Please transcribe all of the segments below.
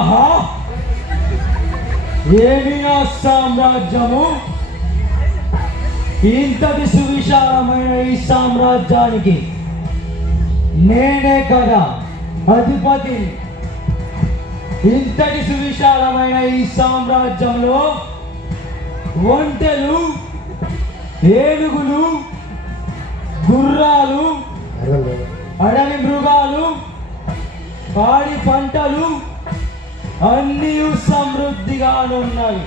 ఆహా, ఏమి నా సామ్రాజ్యము! ఇంతటి సువిశాలమైన ఈ సామ్రాజ్యానికి నేనే కదా అధిపతి. ఇంతటి సువిశాలమైన ఈ సామ్రాజ్యంలో ఒంటెలు, ఏనుగులు, గుర్రాలు, అడవి మృగాలు, పాడి పంటలు అన్నీ సమృద్ధిగానున్నాయి.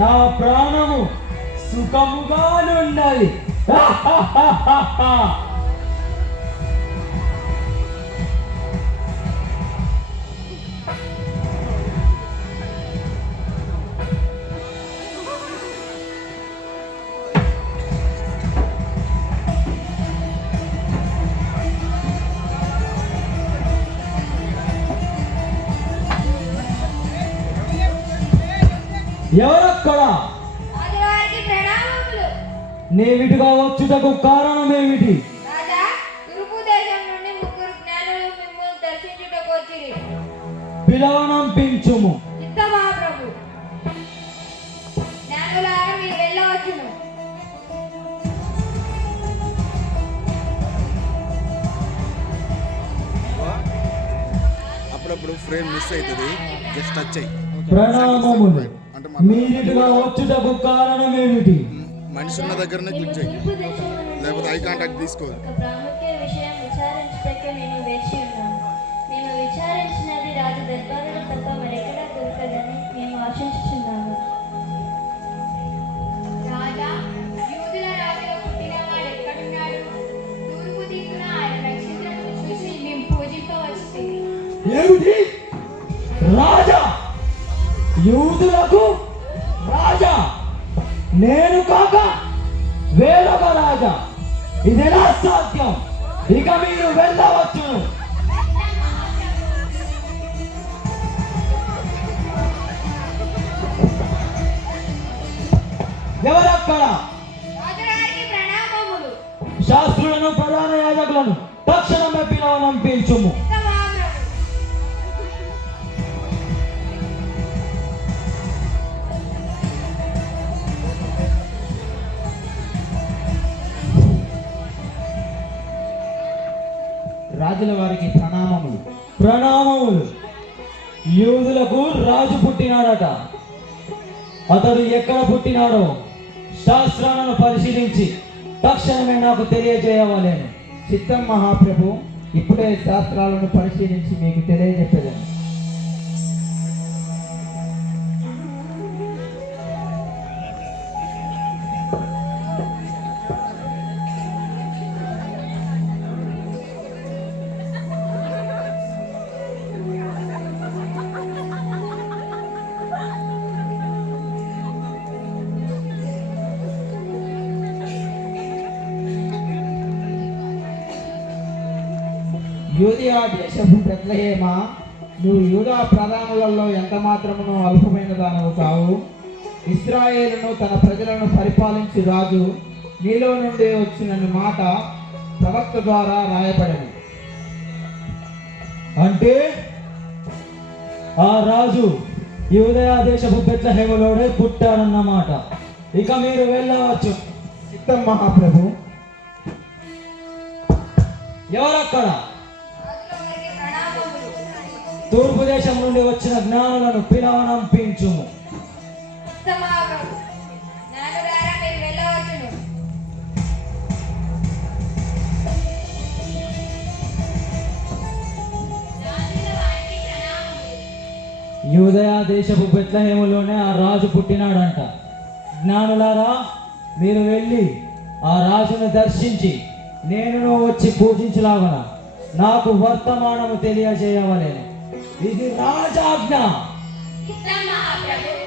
నా ప్రాణము సుఖముగానున్నది. ఎవరక్కడా? నేవిటిగా వచ్చుటకు కారణమేమిటి? పిలవనంపించుము. అప్పుడప్పుడు ఫ్రేమ్ మిస్ అవుతుంది, జస్ట్ టచ్ అయ్యి. ప్రణామములు. మీరిటుగా వచ్చుటకు కారణమేమిటి? మనిషి ఉన్న దగ్గరనే క్లిక్ చేయి, లేకపోతే ఐ కాంటాక్ట్ తీసుకోవాలి. ప్రాముఖ్య విషయం విచారించటకే నేను వేచి ఉన్నాను. మేము విచారించినది రాజు దర్బారులో తప్ప మరెక్కడా దొరకదని మేము ఆశించుచున్నాము. రాజా, యూదుల రాజుగా పుట్టిన వాడు ఎక్కడున్నాడు? తూర్పు దిక్కున ఆయన నక్షత్రమును చూసి మేము పూజింపవచ్చును. ఏమిటి? రాజా? యూదులకు రాజా? నేను కాక వేరొక రాజా? ఇదెలా సాధ్యం? ఇక మీరు వెళ్ళవచ్చును. ఎవరక్కడ? రాజుగారికి ప్రణామములు. శాస్త్రులను, ప్రధాన యాజకులను తక్షణమే పిలవనంపించుము. రాజుల వారికి ప్రణామములు. ప్రణామములు. యూదులకు రాజు పుట్టినాడట. అతడు ఎక్కడ పుట్టినాడో శాస్త్రాలను పరిశీలించి తక్షణమే నాకు తెలియజేయవలేను. చిత్తం మహాప్రభు, ఇప్పుడే శాస్త్రాలను పరిశీలించి మీకు తెలియజెప్పేదాను. యూదయా దేశపు బెత్లెహేమా, నువ్వు యూదా ప్రధానులలో ఎంత మాత్రమును అల్పమైన దానవు కావు. ఇశ్రాయేలును తన ప్రజలను పరిపాలించి రాజు నీలో నుండి వచ్చిన మాట ప్రవక్త ద్వారా రాయబడింది. అంటే ఆ రాజు యూదయా దేశపు బెత్లెహేములోనే పుట్టాడన్నమాట. ఇక మీరు వెళ్ళవచ్చు. చిత్తం మహాప్రభు. ఎవరక్కడ? తూర్పు దేశం నుండి వచ్చిన జ్ఞానులను పిలవనంపించుము. యూదయా దేశపు బెత్లెహేములోనే ఆ రాజు పుట్టినాడంట. జ్ఞానులారా, మీరు వెళ్ళి ఆ రాజును దర్శించి నేను వచ్చి పూజించలాగన నాకు వర్తమానము తెలియజేయవలేను. ఇది రాజాజ్ఞ. మహాప్రభు.